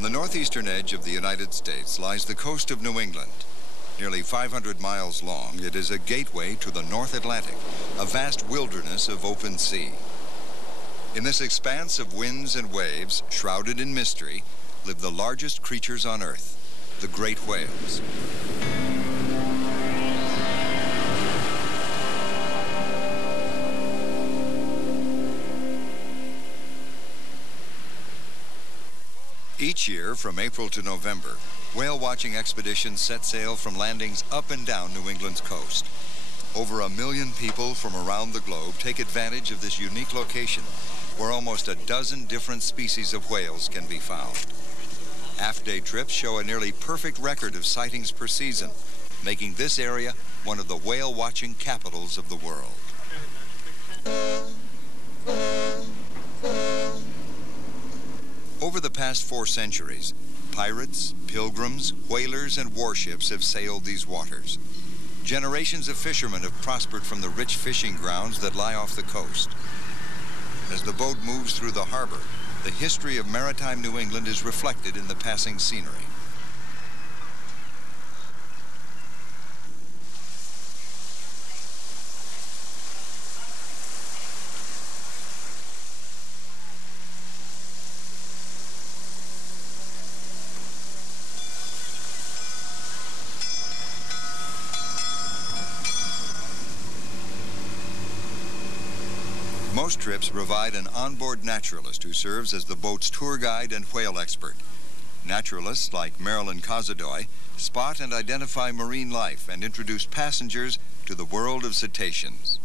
On the northeastern edge of the United States lies the coast of New England. Nearly 500 miles long, it is a gateway to the North Atlantic, a vast wilderness of open sea. In this expanse of winds and waves, shrouded in mystery, live the largest creatures on Earth, the great whales. Each year, from April to November, whale-watching expeditions set sail from landings up and down New England's coast. Over 1 million people from around the globe take advantage of this unique location, where almost a dozen different species of whales can be found. Half-day trips show a nearly perfect record of sightings per season, making this area one of the whale-watching capitals of the world. Over the past 4 centuries, pirates, pilgrims, whalers, and warships have sailed these waters. Generations of fishermen have prospered from the rich fishing grounds that lie off the coast. As the boat moves through the harbor, the history of maritime New England is reflected in the passing scenery. Most trips provide an onboard naturalist who serves as the boat's tour guide and whale expert. Naturalists like Marilyn Kozadoy spot and identify marine life and introduce passengers to the world of cetaceans.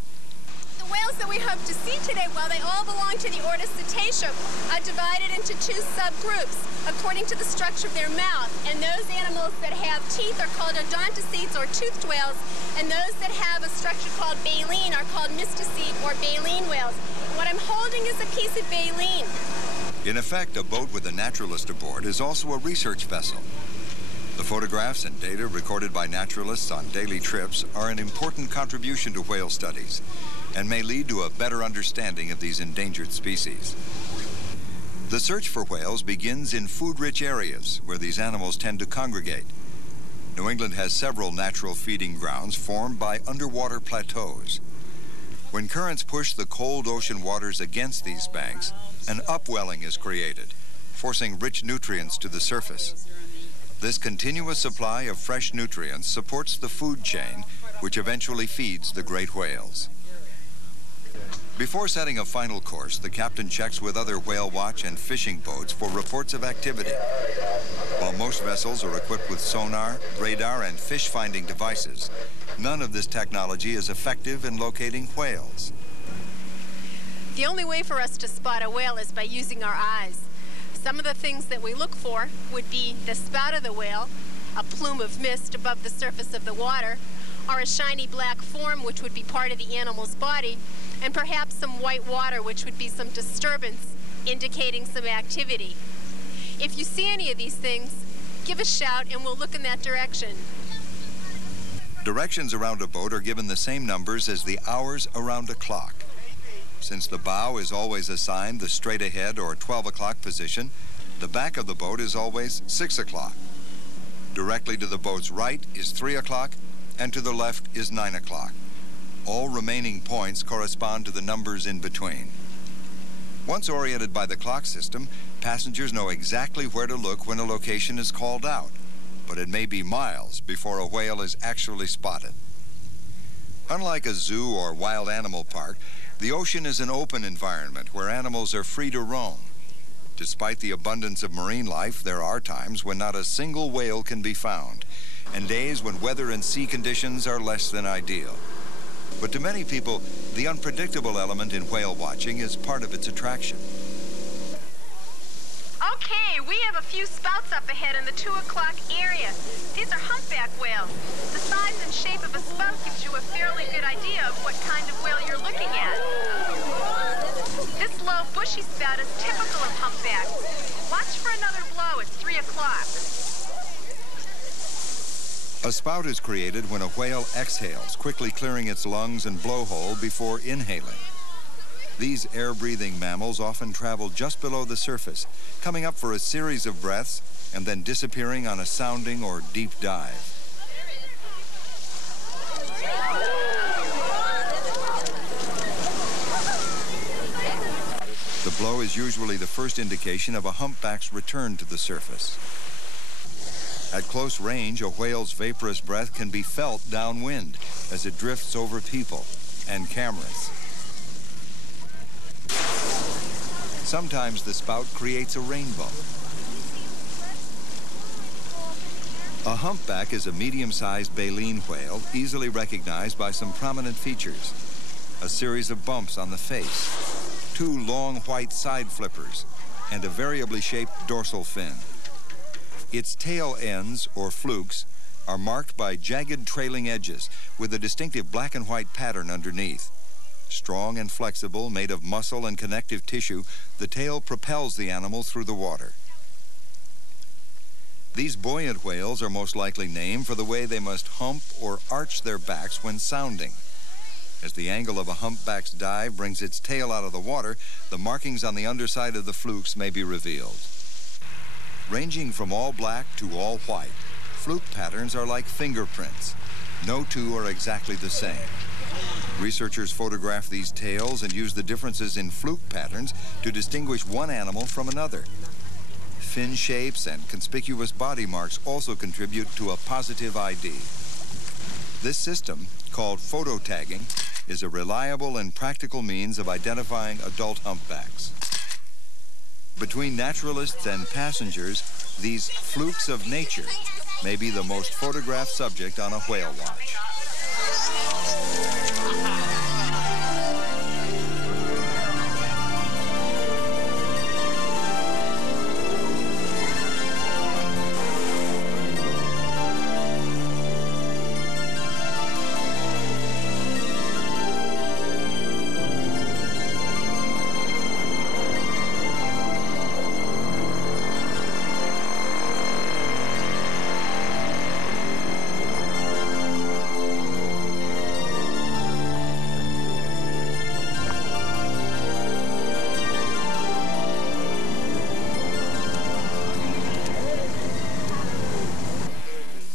The whales that we hope to see today, well, they all belong to the order Cetacea, are divided into 2 subgroups according to the structure of their mouth. And those animals that have teeth are called odontocetes or toothed whales, and those that have a structure called baleen are called mystacete or baleen whales. What I'm holding is a piece of baleen. In effect, a boat with a naturalist aboard is also a research vessel. The photographs and data recorded by naturalists on daily trips are an important contribution to whale studies and may lead to a better understanding of these endangered species. The search for whales begins in food-rich areas where these animals tend to congregate. New England has several natural feeding grounds formed by underwater plateaus. When currents push the cold ocean waters against these banks, an upwelling is created, forcing rich nutrients to the surface. This continuous supply of fresh nutrients supports the food chain, which eventually feeds the great whales. Before setting a final course, the captain checks with other whale watch and fishing boats for reports of activity. While most vessels are equipped with sonar, radar, and fish-finding devices, none of this technology is effective in locating whales. The only way for us to spot a whale is by using our eyes. Some of the things that we look for would be the spout of the whale, a plume of mist above the surface of the water, or a shiny black form, which would be part of the animal's body, and perhaps some white water, which would be some disturbance indicating some activity. If you see any of these things, give a shout and we'll look in that direction. Directions around a boat are given the same numbers as the hours around a clock. Since the bow is always assigned the straight ahead or 12 o'clock position, the back of the boat is always 6 o'clock. Directly to the boat's right is 3 o'clock, and to the left is 9 o'clock. All remaining points correspond to the numbers in between. Once oriented by the clock system, passengers know exactly where to look when a location is called out, but it may be miles before a whale is actually spotted. Unlike a zoo or wild animal park, the ocean is an open environment where animals are free to roam. Despite the abundance of marine life, there are times when not a single whale can be found, and days when weather and sea conditions are less than ideal. But to many people, the unpredictable element in whale watching is part of its attraction. Okay, we have a few spouts up ahead in the 2 o'clock area. These are humpback whales. The size and shape of a spout gives you a fairly good idea of what kind of whale you're looking at. This low, bushy spout is typical of humpbacks. Watch for another blow at 3 o'clock. A spout is created when a whale exhales, quickly clearing its lungs and blowhole before inhaling. These air-breathing mammals often travel just below the surface, coming up for a series of breaths and then disappearing on a sounding or deep dive. The blow is usually the first indication of a humpback's return to the surface. At close range, a whale's vaporous breath can be felt downwind as it drifts over people and cameras. Sometimes the spout creates a rainbow. A humpback is a medium-sized baleen whale, easily recognized by some prominent features. A series of bumps on the face, 2 long white side flippers, and a variably shaped dorsal fin. Its tail ends, or flukes, are marked by jagged trailing edges with a distinctive black and white pattern underneath. Strong and flexible, made of muscle and connective tissue, the tail propels the animal through the water. These buoyant whales are most likely named for the way they must hump or arch their backs when sounding. As the angle of a humpback's dive brings its tail out of the water, the markings on the underside of the flukes may be revealed. Ranging from all black to all white, fluke patterns are like fingerprints. No two are exactly the same. Researchers photograph these tails and use the differences in fluke patterns to distinguish one animal from another. Fin shapes and conspicuous body marks also contribute to a positive ID. This system, called photo tagging, is a reliable and practical means of identifying adult humpbacks. Between naturalists and passengers, these flukes of nature may be the most photographed subject on a whale watch.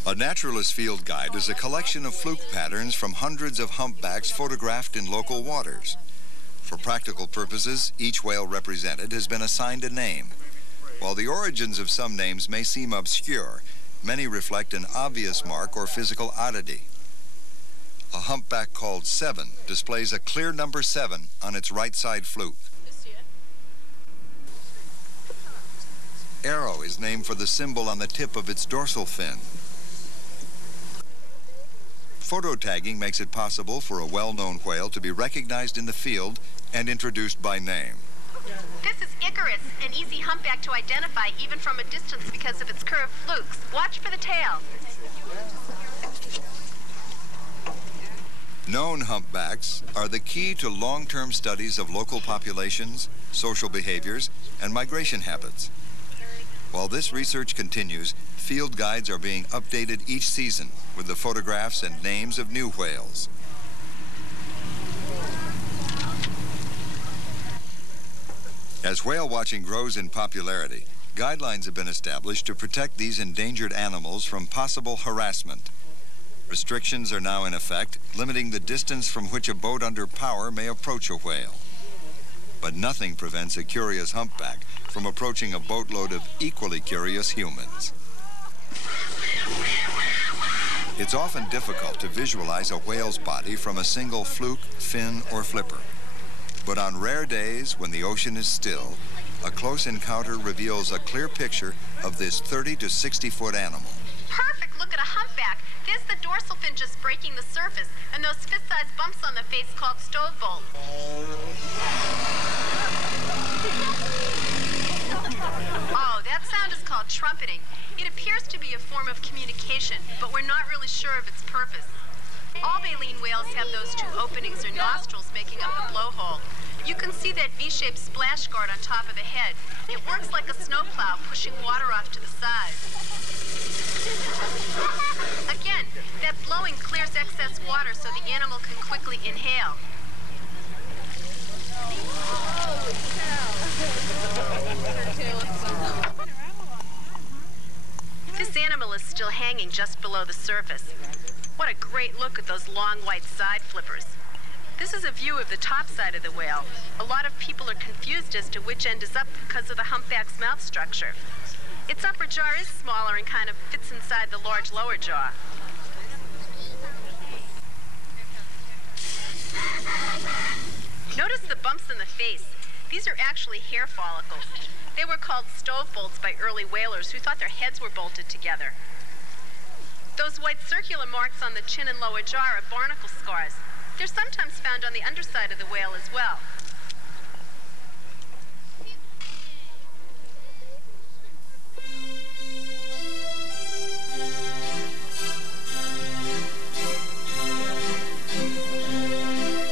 A naturalist field guide is a collection of fluke patterns from hundreds of humpbacks photographed in local waters. For practical purposes, each whale represented has been assigned a name. While the origins of some names may seem obscure, many reflect an obvious mark or physical oddity. A humpback called 7 displays a clear number 7 on its right side fluke. Arrow is named for the symbol on the tip of its dorsal fin. Photo tagging makes it possible for a well-known whale to be recognized in the field and introduced by name. This is Icarus, an easy humpback to identify even from a distance because of its curved flukes. Watch for the tail. Known humpbacks are the key to long-term studies of local populations, social behaviors, and migration habits. While this research continues, field guides are being updated each season with the photographs and names of new whales. As whale watching grows in popularity, guidelines have been established to protect these endangered animals from possible harassment. Restrictions are now in effect, limiting the distance from which a boat under power may approach a whale. But nothing prevents a curious humpback from approaching a boatload of equally curious humans. It's often difficult to visualize a whale's body from a single fluke, fin, or flipper. But on rare days when the ocean is still, a close encounter reveals a clear picture of this 30 to 60-foot animal. Perfect look at a humpback. There's the dorsal fin just breaking the surface, and those fist-sized bumps on the face called stove bolt. Oh, that sound is called trumpeting. It appears to be a form of communication, but we're not really sure of its purpose. All baleen whales have those 2 openings or nostrils making up the blowhole. You can see that V-shaped splash guard on top of the head. It works like a snowplow, pushing water off to the side. Again, that blowing clears excess water so the animal can quickly inhale. This animal is still hanging just below the surface. What a great look at those long white side flippers. This is a view of the top side of the whale. A lot of people are confused as to which end is up because of the humpback's mouth structure. Its upper jaw is smaller and kind of fits inside the large lower jaw. Notice the bumps in the face. These are actually hair follicles. They were called stove folds by early whalers who thought their heads were bolted together. Those white circular marks on the chin and lower jaw are barnacle scars. They're sometimes found on the underside of the whale as well.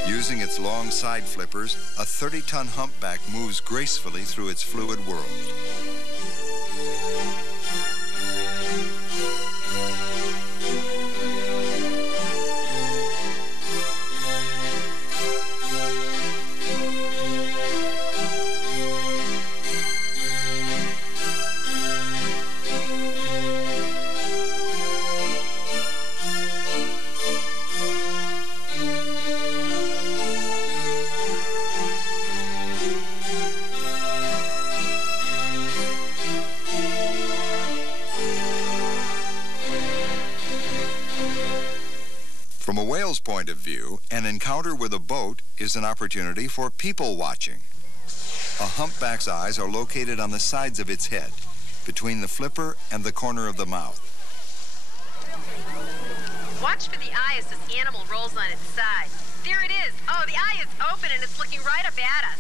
Using its long side flippers, a 30-ton humpback moves gracefully through its fluid world. From a whale's point of view, an encounter with a boat is an opportunity for people watching. A humpback's eyes are located on the sides of its head, between the flipper and the corner of the mouth. Watch for the eye as this animal rolls on its side. There it is. Oh, the eye is open and it's looking right up at us.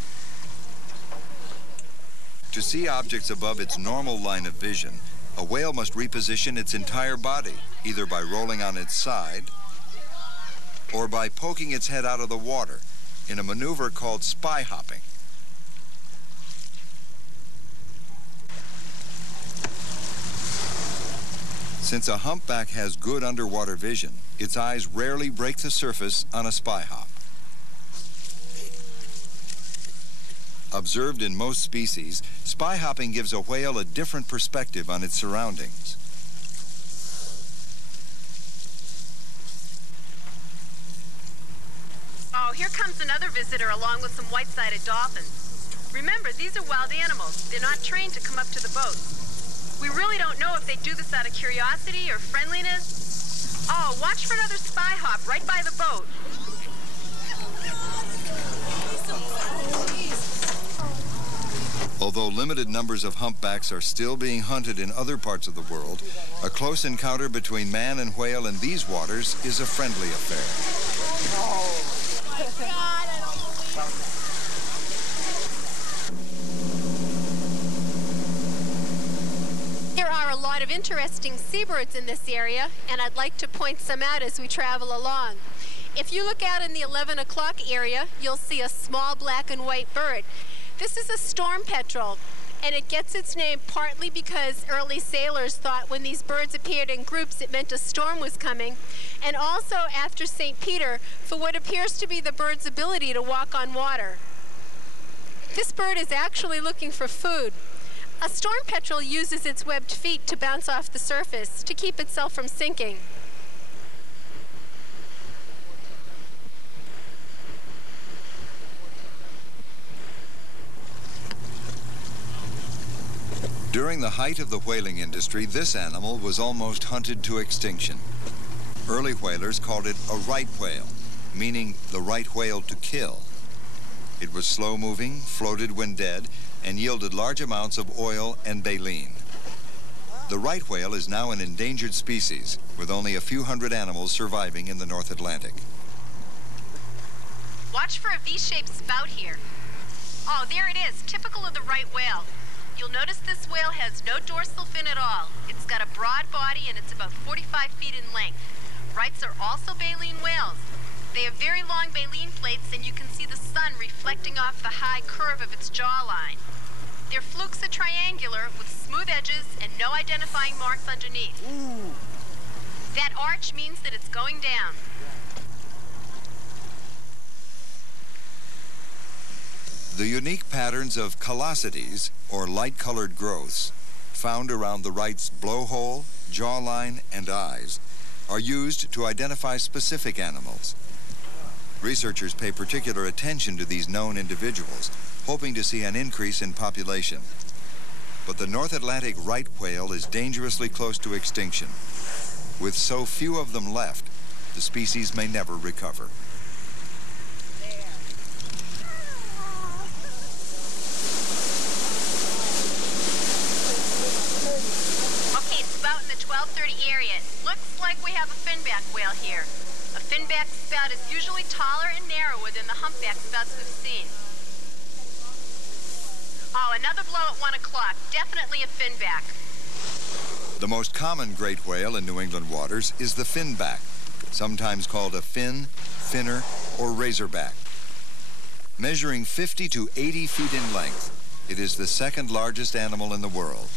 To see objects above its normal line of vision, a whale must reposition its entire body, either by rolling on its side or by poking its head out of the water in a maneuver called spy hopping. Since a humpback has good underwater vision, its eyes rarely break the surface on a spy hop. Observed in most species, spy hopping gives a whale a different perspective on its surroundings. Oh, here comes another visitor along with some white-sided dolphins. Remember, these are wild animals. They're not trained to come up to the boat. We really don't know if they do this out of curiosity or friendliness. Oh, watch for another spy hop right by the boat. Although limited numbers of humpbacks are still being hunted in other parts of the world, a close encounter between man and whale in these waters is a friendly affair. Oh my God, I don't believe it. There are a lot of interesting seabirds in this area, and I'd like to point some out as we travel along. If you look out in the 11 o'clock area, you'll see a small black and white bird. This is a storm petrel, and it gets its name partly because early sailors thought when these birds appeared in groups it meant a storm was coming, and also after St. Peter for what appears to be the bird's ability to walk on water. This bird is actually looking for food. A storm petrel uses its webbed feet to bounce off the surface to keep itself from sinking. During the height of the whaling industry, this animal was almost hunted to extinction. Early whalers called it a right whale, meaning the right whale to kill. It was slow-moving, floated when dead, and yielded large amounts of oil and baleen. The right whale is now an endangered species, with only a few hundred animals surviving in the North Atlantic. Watch for a V-shaped spout here. Oh, there it is, typical of the right whale. You'll notice this whale has no dorsal fin at all. It's got a broad body and it's about 45 feet in length. Rights are also baleen whales. They have very long baleen plates, and you can see the sun reflecting off the high curve of its jawline. Their flukes are triangular with smooth edges and no identifying marks underneath. Ooh. That arch means that it's going down. The unique patterns of callosities, or light-colored growths, found around the right's blowhole, jawline, and eyes, are used to identify specific animals. Researchers pay particular attention to these known individuals, hoping to see an increase in population. But the North Atlantic right whale is dangerously close to extinction. With so few of them left, the species may never recover. Okay, it's about in the 1230 area. Looks like we have a finback whale here. A finback spout is usually taller and narrower than the humpback spouts we've seen. Oh, another blow at 1 o'clock. Definitely a finback. The most common great whale in New England waters is the finback, sometimes called a fin, finner, or razorback. Measuring 50 to 80 feet in length, it is the second largest animal in the world.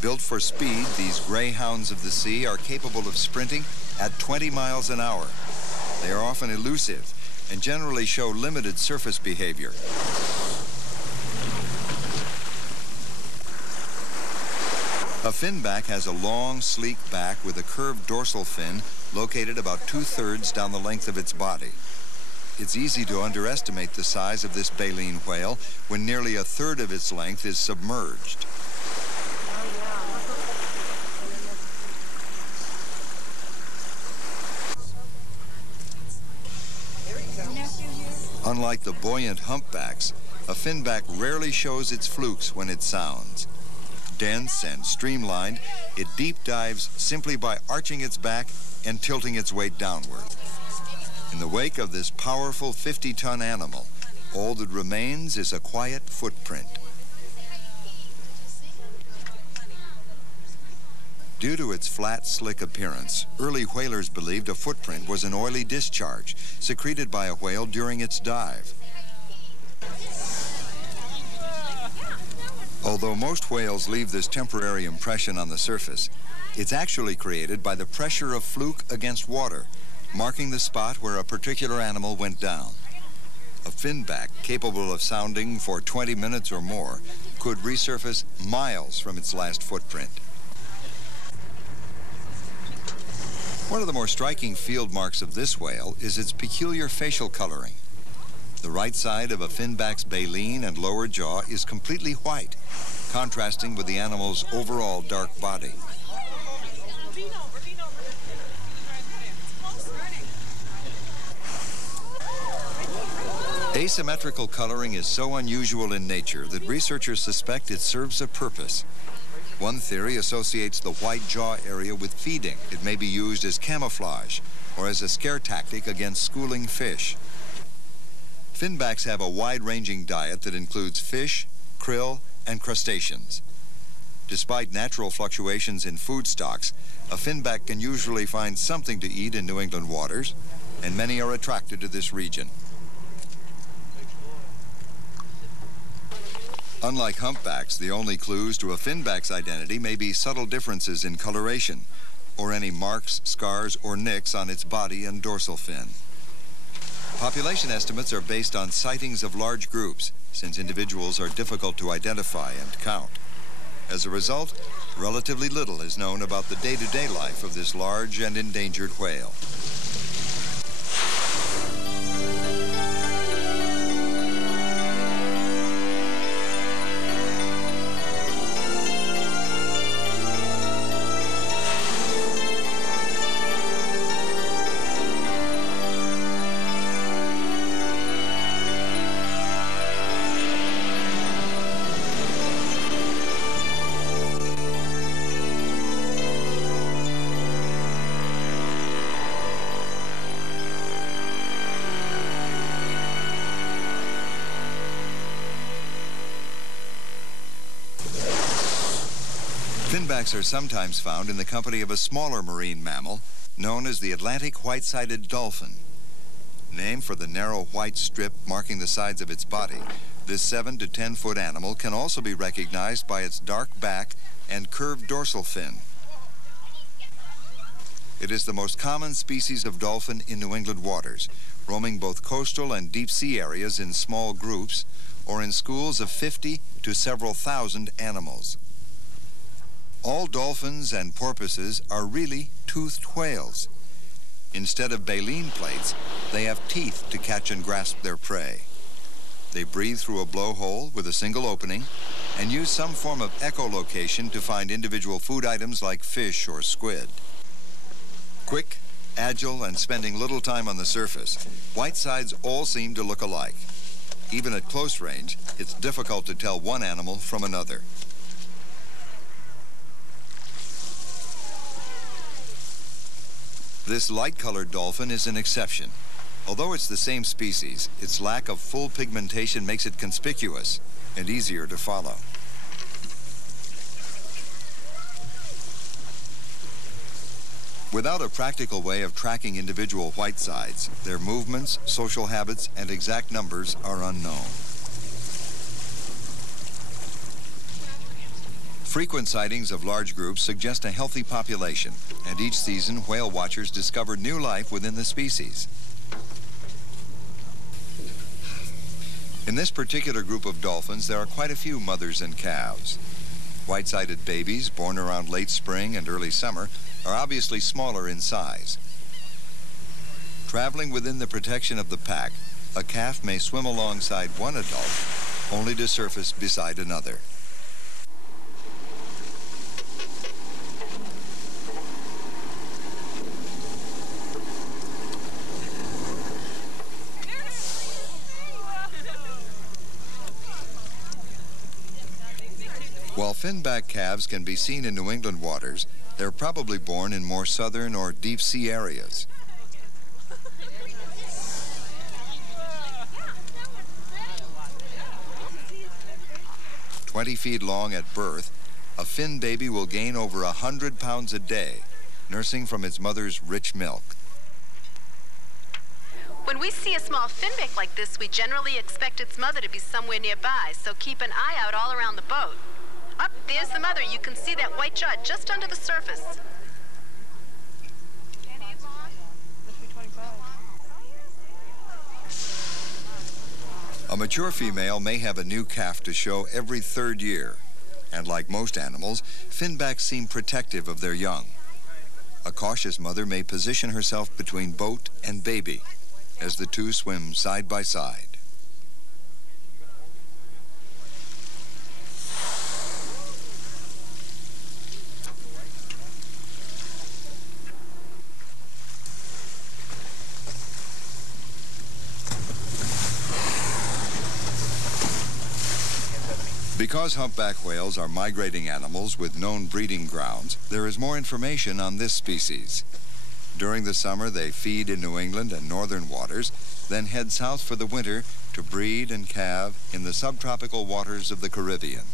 Built for speed, these greyhounds of the sea are capable of sprinting at 20 miles an hour. They are often elusive and generally show limited surface behavior. A finback has a long, sleek back with a curved dorsal fin located about 2/3 down the length of its body. It's easy to underestimate the size of this baleen whale when nearly 1/3 of its length is submerged. Unlike the buoyant humpbacks, a finback rarely shows its flukes when it sounds. Dense and streamlined, it deep dives simply by arching its back and tilting its weight downward. In the wake of this powerful 50-ton animal, all that remains is a quiet footprint. Due to its flat, slick appearance, early whalers believed a footprint was an oily discharge secreted by a whale during its dive. Although most whales leave this temporary impression on the surface, it's actually created by the pressure of fluke against water, marking the spot where a particular animal went down. A finback capable of sounding for 20 minutes or more could resurface miles from its last footprint. One of the more striking field marks of this whale is its peculiar facial coloring. The right side of a finback's baleen and lower jaw is completely white, contrasting with the animal's overall dark body. Asymmetrical coloring is so unusual in nature that researchers suspect it serves a purpose. One theory associates the white jaw area with feeding. It may be used as camouflage or as a scare tactic against schooling fish. Finbacks have a wide-ranging diet that includes fish, krill, and crustaceans. Despite natural fluctuations in food stocks, a finback can usually find something to eat in New England waters, and many are attracted to this region. Unlike humpbacks, the only clues to a finback's identity may be subtle differences in coloration, or any marks, scars, or nicks on its body and dorsal fin. Population estimates are based on sightings of large groups, since individuals are difficult to identify and count. As a result, relatively little is known about the day-to-day life of this large and endangered whale. Finbacks are sometimes found in the company of a smaller marine mammal known as the Atlantic white-sided dolphin. Named for the narrow white strip marking the sides of its body, this 7 to 10 foot animal can also be recognized by its dark back and curved dorsal fin. It is the most common species of dolphin in New England waters, roaming both coastal and deep sea areas in small groups or in schools of 50 to several thousand animals. All dolphins and porpoises are really toothed whales. Instead of baleen plates, they have teeth to catch and grasp their prey. They breathe through a blowhole with a single opening and use some form of echolocation to find individual food items like fish or squid. Quick, agile, and spending little time on the surface, whitesides all seem to look alike. Even at close range, it's difficult to tell one animal from another. This light-colored dolphin is an exception. Although it's the same species, its lack of full pigmentation makes it conspicuous and easier to follow. Without a practical way of tracking individual whitesides, their movements, social habits, and exact numbers are unknown. Frequent sightings of large groups suggest a healthy population, and each season whale watchers discover new life within the species. In this particular group of dolphins, there are quite a few mothers and calves. White-sided babies born around late spring and early summer are obviously smaller in size. Traveling within the protection of the pack, a calf may swim alongside one adult, only to surface beside another. While finback calves can be seen in New England waters, they're probably born in more southern or deep sea areas. "20 feet long at birth, a fin baby will gain over 100 pounds a day, nursing from its mother's rich milk. When we see a small finback like this, we generally expect its mother to be somewhere nearby, so keep an eye out all around the boat. Up, there's the mother. You can see that white jaw just under the surface. A mature female may have a new calf to show every 3rd year, and like most animals, finbacks seem protective of their young. A cautious mother may position herself between boat and baby as the two swim side by side. Because humpback whales are migrating animals with known breeding grounds, there is more information on this species. During the summer, they feed in New England and northern waters, then head south for the winter to breed and calve in the subtropical waters of the Caribbean.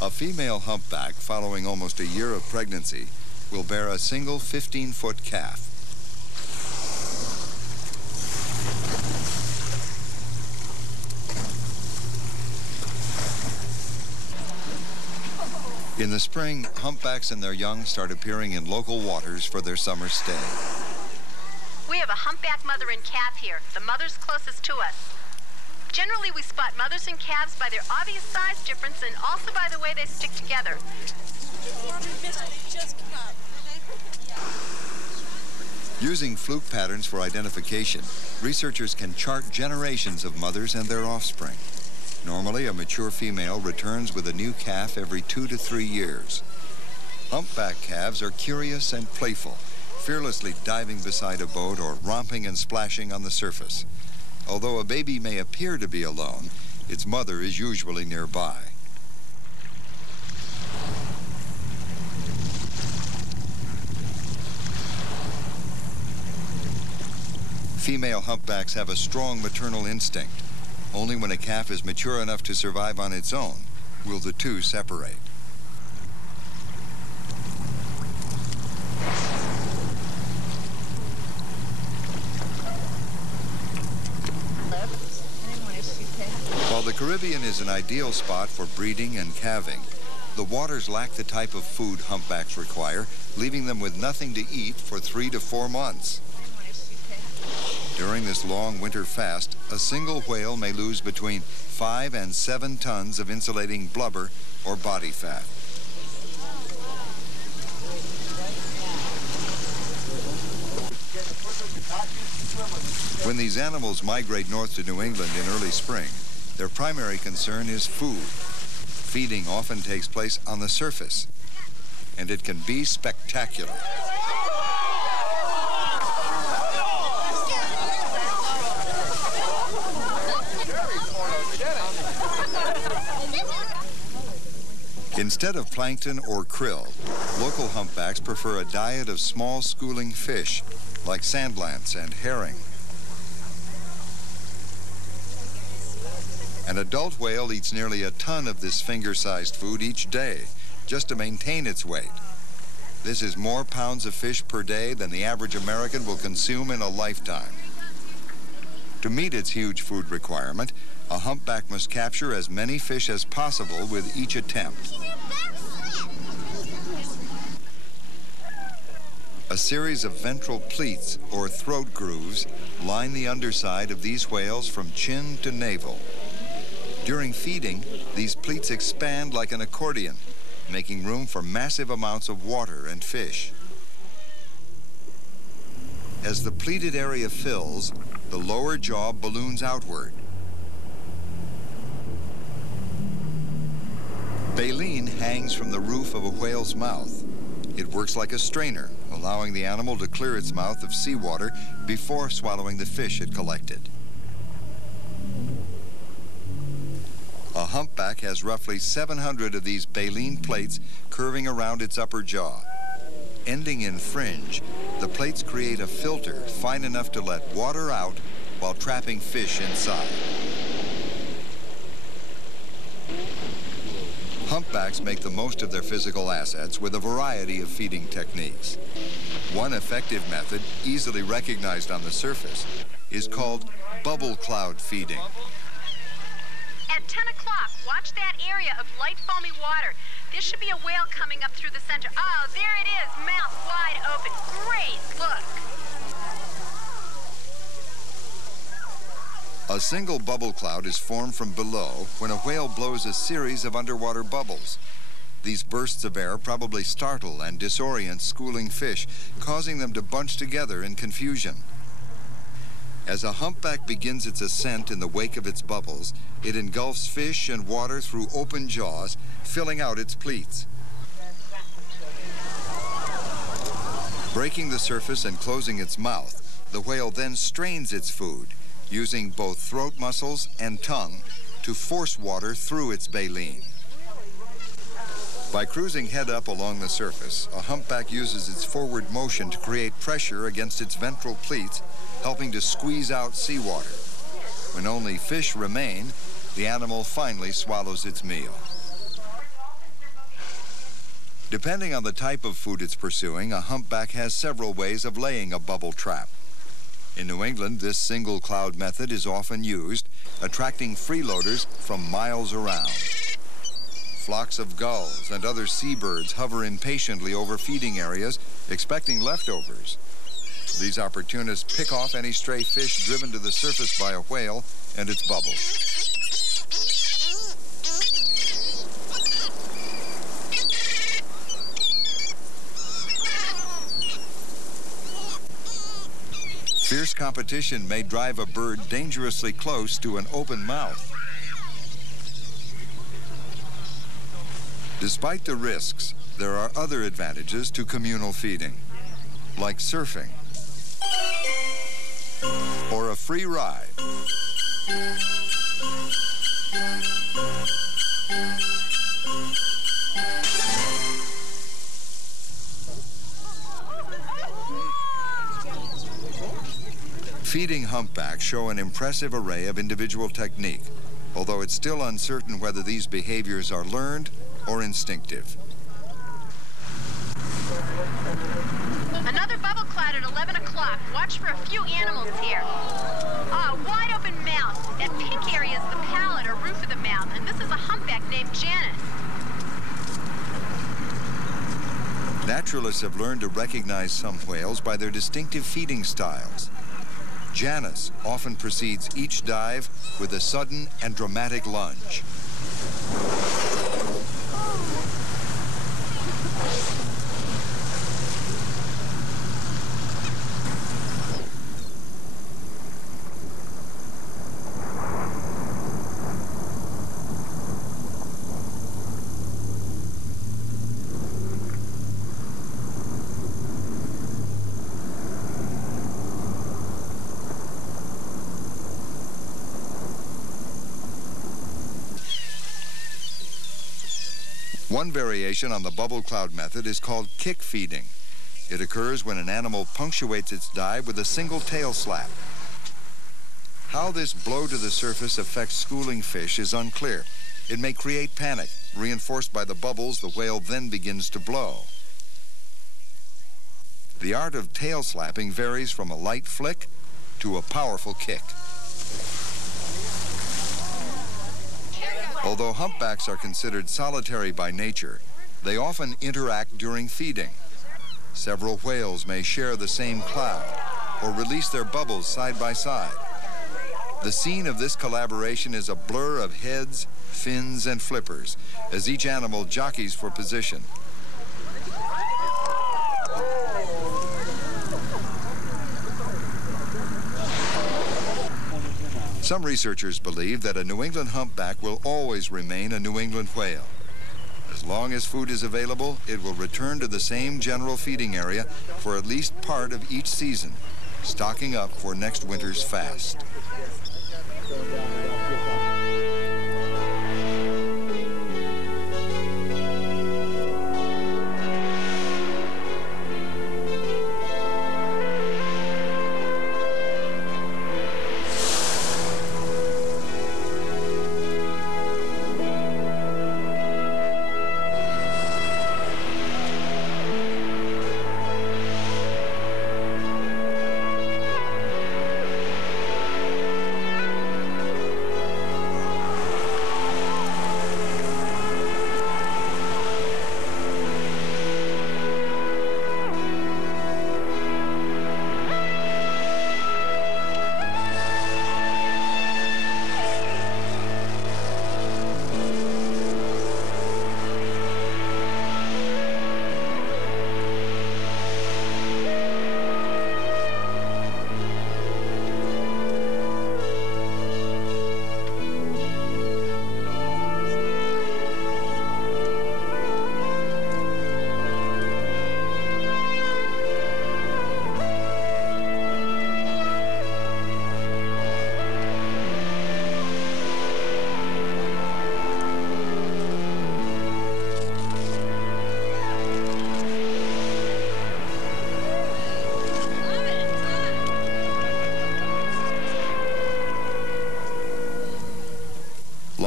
A female humpback, following almost a year of pregnancy, will bear a single 15-foot calf. In the spring, humpbacks and their young start appearing in local waters for their summer stay. We have a humpback mother and calf here. The mother's closest to us. Generally, we spot mothers and calves by their obvious size difference and also by the way they stick together. Using fluke patterns for identification, researchers can chart generations of mothers and their offspring. Normally, a mature female returns with a new calf every 2 to 3 years. Humpback calves are curious and playful, fearlessly diving beside a boat or romping and splashing on the surface. Although a baby may appear to be alone, its mother is usually nearby. Female humpbacks have a strong maternal instinct. Only when a calf is mature enough to survive on its own will the two separate. While the Caribbean is an ideal spot for breeding and calving, the waters lack the type of food humpbacks require, leaving them with nothing to eat for 3 to 4 months. During this long winter fast, a single whale may lose between 5 and 7 tons of insulating blubber or body fat. When these animals migrate north to New England in early spring, their primary concern is food. Feeding often takes place on the surface, and it can be spectacular. Instead of plankton or krill, local humpbacks prefer a diet of small schooling fish like sandlance and herring. An adult whale eats nearly a ton of this finger-sized food each day just to maintain its weight. This is more pounds of fish per day than the average American will consume in a lifetime. To meet its huge food requirement, a humpback must capture as many fish as possible with each attempt. A series of ventral pleats, or throat grooves, line the underside of these whales from chin to navel. During feeding, these pleats expand like an accordion, making room for massive amounts of water and fish. As the pleated area fills, the lower jaw balloons outward. Baleen hangs from the roof of a whale's mouth. It works like a strainer, allowing the animal to clear its mouth of seawater before swallowing the fish it collected. A humpback has roughly 700 of these baleen plates curving around its upper jaw. Ending in fringe, the plates create a filter fine enough to let water out while trapping fish inside. Humpbacks make the most of their physical assets with a variety of feeding techniques. One effective method, easily recognized on the surface, is called bubble cloud feeding. At 10 o'clock, watch that area of light foamy water. There should be a whale coming up through the center. Oh, there it is, mouth wide open. Great, look. A single bubble cloud is formed from below when a whale blows a series of underwater bubbles. These bursts of air probably startle and disorient schooling fish, causing them to bunch together in confusion. As a humpback begins its ascent in the wake of its bubbles, it engulfs fish and water through open jaws, filling out its pleats. Breaking the surface and closing its mouth, the whale then strains its food, using both throat muscles and tongue to force water through its baleen. By cruising head up along the surface, a humpback uses its forward motion to create pressure against its ventral pleats, helping to squeeze out seawater. When only fish remain, the animal finally swallows its meal. Depending on the type of food it's pursuing, a humpback has several ways of laying a bubble trap. In New England, this single cloud method is often used, attracting freeloaders from miles around. Flocks of gulls and other seabirds hover impatiently over feeding areas, expecting leftovers. These opportunists pick off any stray fish driven to the surface by a whale and its bubbles. Fierce competition may drive a bird dangerously close to an open mouth. Despite the risks, there are other advantages to communal feeding, like surfing or a free ride. Feeding humpbacks show an impressive array of individual technique, although it's still uncertain whether these behaviors are learned or instinctive. Another bubble cloud at 11 o'clock. Watch for a few animals here. Wide open mouth. That pink area is the palate or roof of the mouth, and this is a humpback named Janice. Naturalists have learned to recognize some whales by their distinctive feeding styles. Janice often precedes each dive with a sudden and dramatic lunge. One variation on the bubble cloud method is called kick feeding. It occurs when an animal punctuates its dive with a single tail slap. How this blow to the surface affects schooling fish is unclear. It may create panic, reinforced by the bubbles the whale then begins to blow. The art of tail slapping varies from a light flick to a powerful kick. Although humpbacks are considered solitary by nature, they often interact during feeding. Several whales may share the same cloud or release their bubbles side by side. The scene of this collaboration is a blur of heads, fins, and flippers as each animal jockeys for position. Some researchers believe that a New England humpback will always remain a New England whale. As long as food is available, it will return to the same general feeding area for at least part of each season, stocking up for next winter's fast.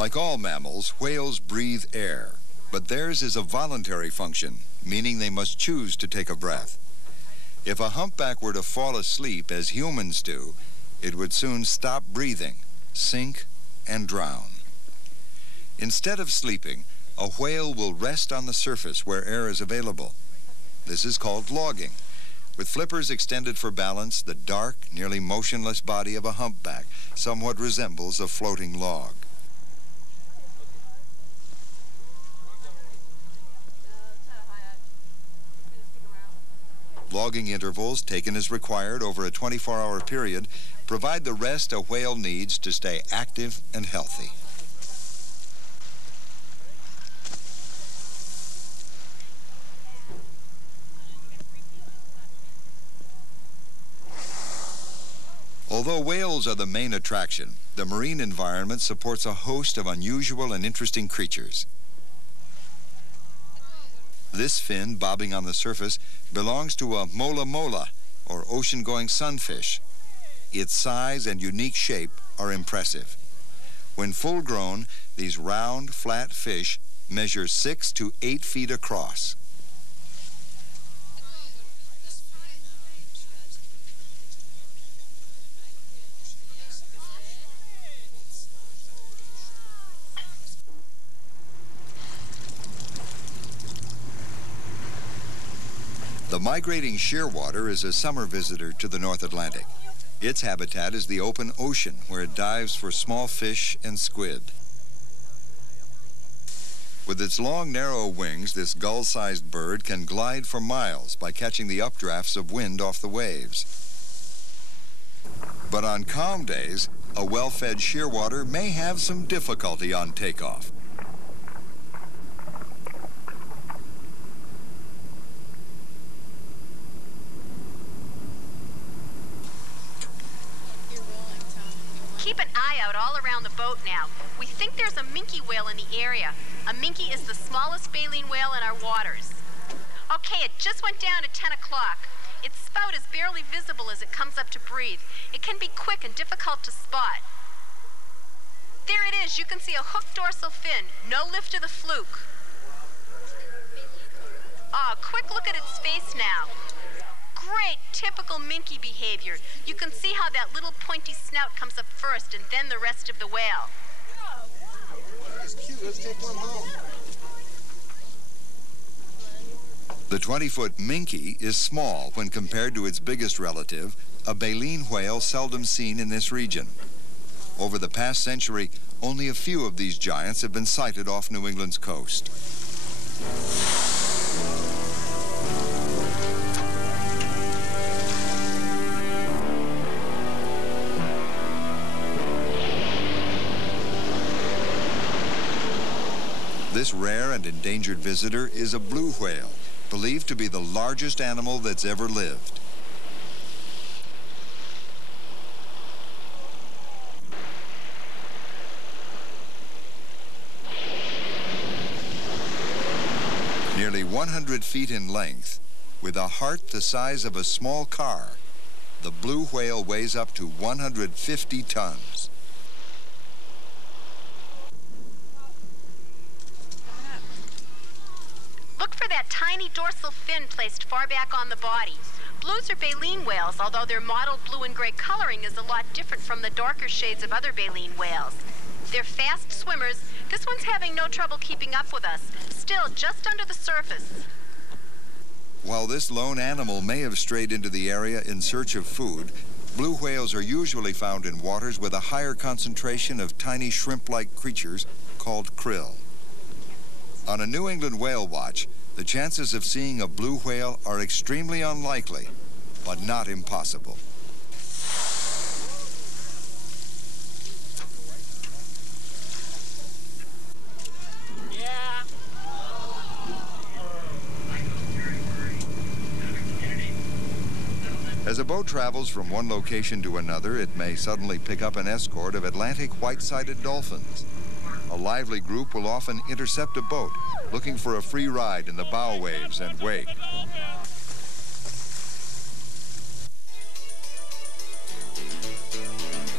Like all mammals, whales breathe air, but theirs is a voluntary function, meaning they must choose to take a breath. If a humpback were to fall asleep as humans do, it would soon stop breathing, sink, and drown. Instead of sleeping, a whale will rest on the surface where air is available. This is called logging. With flippers extended for balance, the dark, nearly motionless body of a humpback somewhat resembles a floating log. Logging intervals, taken as required over a 24-hour period, provide the rest a whale needs to stay active and healthy. Although whales are the main attraction, the marine environment supports a host of unusual and interesting creatures. This fin, bobbing on the surface, belongs to a mola mola, or ocean-going sunfish. Its size and unique shape are impressive. When full-grown, these round, flat fish measure 6 to 8 feet across. The migrating shearwater is a summer visitor to the North Atlantic. Its habitat is the open ocean, where it dives for small fish and squid. With its long, narrow wings, this gull-sized bird can glide for miles by catching the updrafts of wind off the waves. But on calm days, a well-fed shearwater may have some difficulty on takeoff. Keep an eye out all around the boat now. We think there's a minke whale in the area. A minke is the smallest baleen whale in our waters. Okay, it just went down at 10 o'clock. Its spout is barely visible as it comes up to breathe. It can be quick and difficult to spot. There it is. You can see a hooked dorsal fin. No lift of the fluke. Ah, quick look at its face now. Great, typical minke behavior. You can see how that little pointy snout comes up first and then the rest of the whale. It's cute. Let's take one home. The 20-foot minke is small when compared to its biggest relative, a baleen whale seldom seen in this region. Over the past century, only a few of these giants have been sighted off New England's coast. This rare and endangered visitor is a blue whale, believed to be the largest animal that's ever lived. Nearly 100 feet in length, with a heart the size of a small car, the blue whale weighs up to 150 tons. Look for that tiny dorsal fin placed far back on the body. Blues are baleen whales, although their mottled blue and gray coloring is a lot different from the darker shades of other baleen whales. They're fast swimmers. This one's having no trouble keeping up with us, still just under the surface. While this lone animal may have strayed into the area in search of food, blue whales are usually found in waters with a higher concentration of tiny shrimp-like creatures called krill. On a New England whale watch, the chances of seeing a blue whale are extremely unlikely, but not impossible. Yeah. As a boat travels from one location to another, it may suddenly pick up an escort of Atlantic white-sided dolphins. A lively group will often intercept a boat, looking for a free ride in the bow waves and wake.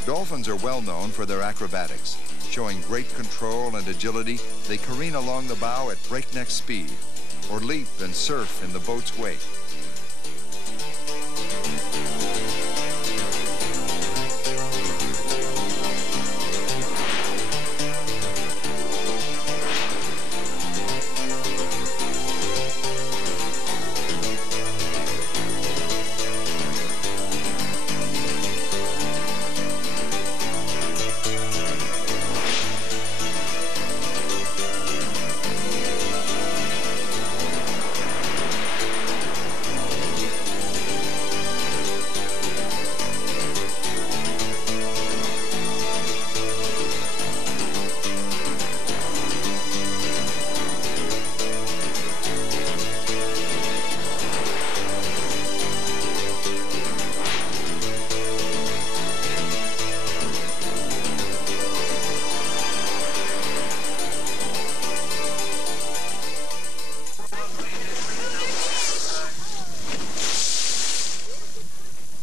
Dolphins are well known for their acrobatics. Showing great control and agility, they careen along the bow at breakneck speed, or leap and surf in the boat's wake.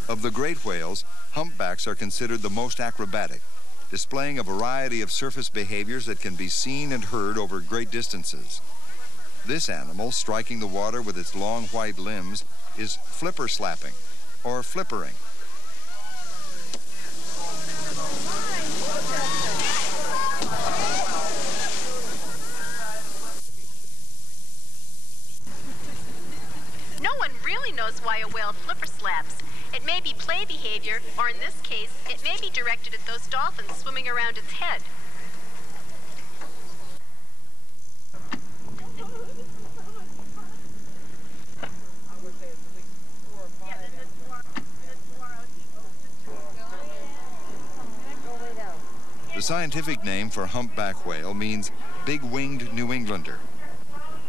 Of the great whales, humpbacks are considered the most acrobatic, displaying a variety of surface behaviors that can be seen and heard over great distances. This animal, striking the water with its long white limbs, is flipper slapping, or flippering. No one really knows why a whale flipper slaps. It may be play behavior, or in this case, it may be directed at those dolphins swimming around its head. The scientific name for humpback whale means big-winged New Englander.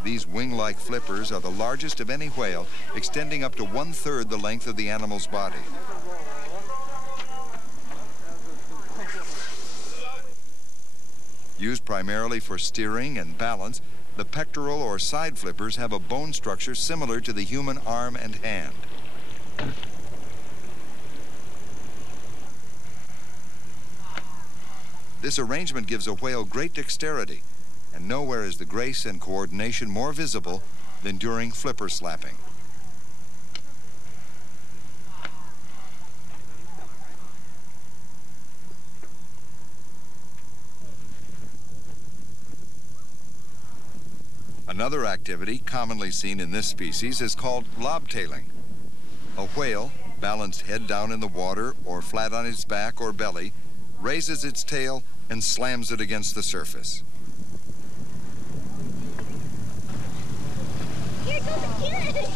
These wing-like flippers are the largest of any whale, extending up to 1/3 the length of the animal's body. Used primarily for steering and balance, the pectoral or side flippers have a bone structure similar to the human arm and hand. This arrangement gives a whale great dexterity, and nowhere is the grace and coordination more visible than during flipper slapping. Another activity commonly seen in this species is called lobtailing. A whale, balanced head down in the water or flat on its back or belly, raises its tail and slams it against the surface. Here goes a kid!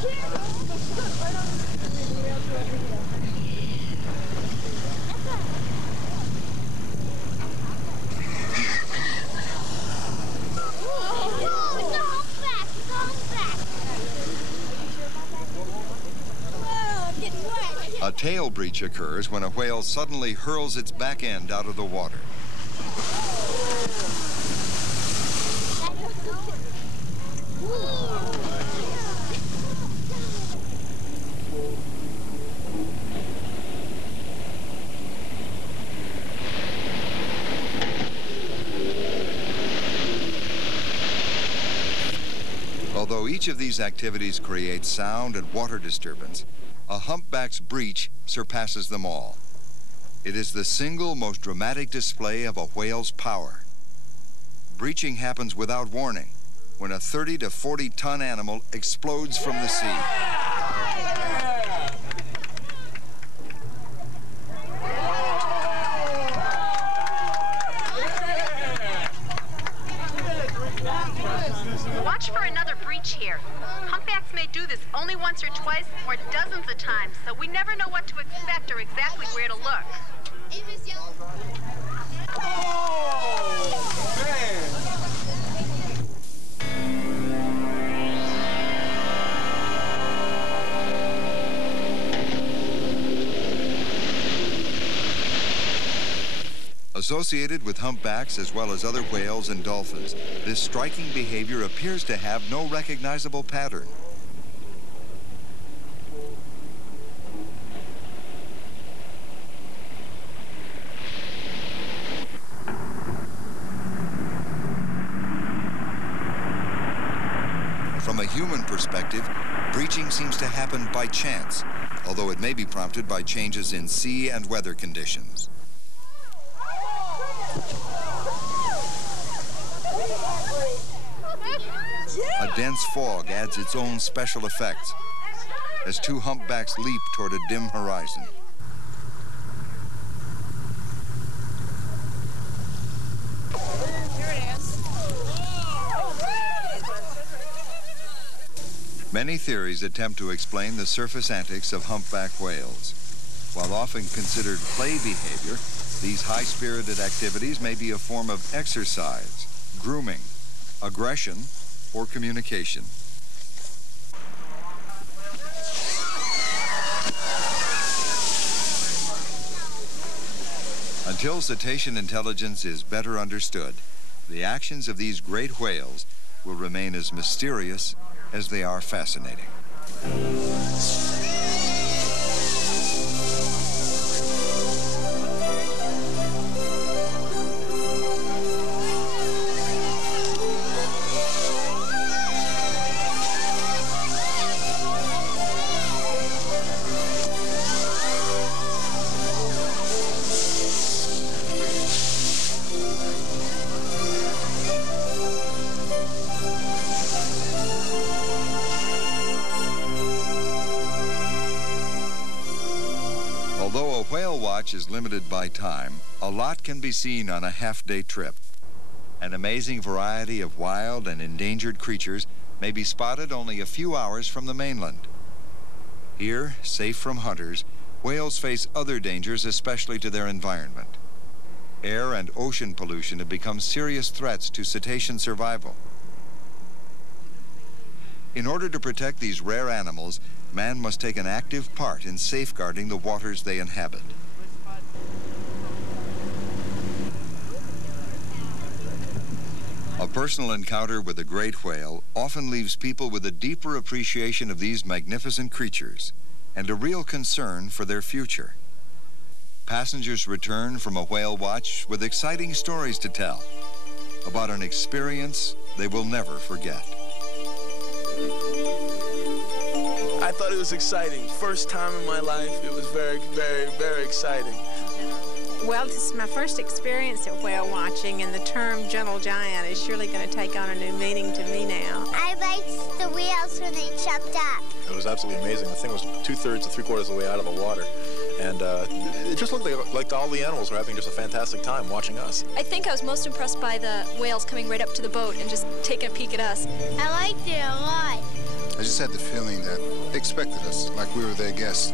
A tail breach occurs when a whale suddenly hurls its back end out of the water. Although each of these activities creates sound and water disturbance, a humpback's breach surpasses them all. It is the single most dramatic display of a whale's power. Breaching happens without warning when a 30 to 40-ton animal explodes from the sea. Watch for another breach here. Humpbacks may do this only once or twice or dozens of times, so we never know what to expect or exactly where to look. Associated with humpbacks as well as other whales and dolphins, this striking behavior appears to have no recognizable pattern. From a human perspective, breaching seems to happen by chance, although it may be prompted by changes in sea and weather conditions. A dense fog adds its own special effects as two humpbacks leap toward a dim horizon. Many theories attempt to explain the surface antics of humpback whales. While often considered play behavior, these high-spirited activities may be a form of exercise, grooming, aggression, or communication. Until cetacean intelligence is better understood, the actions of these great whales will remain as mysterious as they are fascinating. Although a whale watch is limited by time, a lot can be seen on a half-day trip. An amazing variety of wild and endangered creatures may be spotted only a few hours from the mainland. Here, safe from hunters, whales face other dangers, especially to their environment. Air and ocean pollution have become serious threats to cetacean survival. In order to protect these rare animals, man must take an active part in safeguarding the waters they inhabit. A personal encounter with a great whale often leaves people with a deeper appreciation of these magnificent creatures and a real concern for their future. Passengers return from a whale watch with exciting stories to tell about an experience they will never forget. I thought it was exciting. First time in my life, it was very, very, very exciting. Well, this is my first experience at whale watching, and the term gentle giant is surely going to take on a new meaning to me now. I liked the whales when they jumped up. It was absolutely amazing. The thing was 2/3 to 3/4 of the way out of the water. And it just looked like all the animals were having just a fantastic time watching us. I think I was most impressed by the whales coming right up to the boat and just taking a peek at us. I liked it a lot. I just had the feeling that they expected us, like we were their guests.